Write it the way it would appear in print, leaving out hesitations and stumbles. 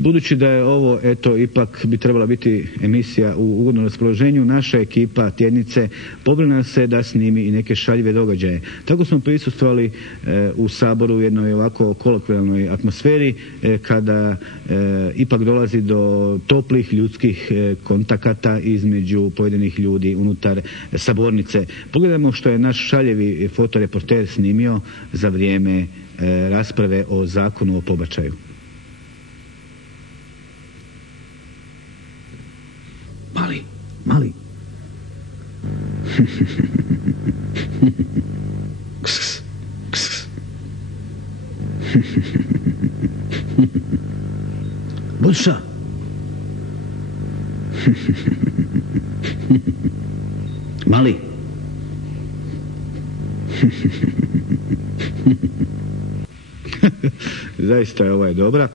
Budući da je ovo, eto, ipak bi trebala biti emisija u ugodnom raspoloženju, naša ekipa tjednice pobrinula se da snimi i neke šaljive događaje. Tako smo prisustvovali u Saboru u jednoj ovako kolokvijalnoj atmosferi kada ipak dolazi do toplih ljudskih kontakata između pojedinih ljudi unutar sabornice. Pogledajmo što je naš šaljevi fotoreporter snimio za vrijeme rasprave o zakonu o pobačaju. Mali. Buša. Mali. Zaista je dobra.